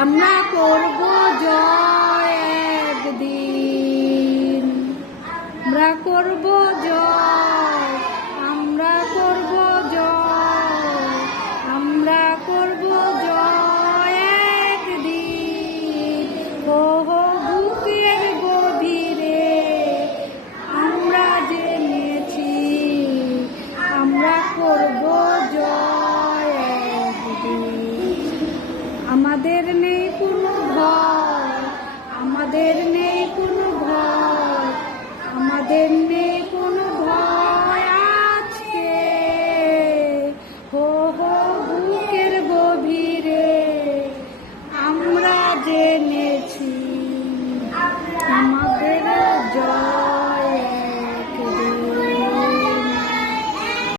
আমরা করব জয় একদিন, আমরা করব জয়, আমরা করব জয়, আমরা করব জয় একদিন। ওহো বুকের গভীরে আমরা জেনেছি, আমরা করব জয় একদিন। আমাদের নেই কোনো ভয়, আমাদের নেই কোনো ভয়, আমাদের নেই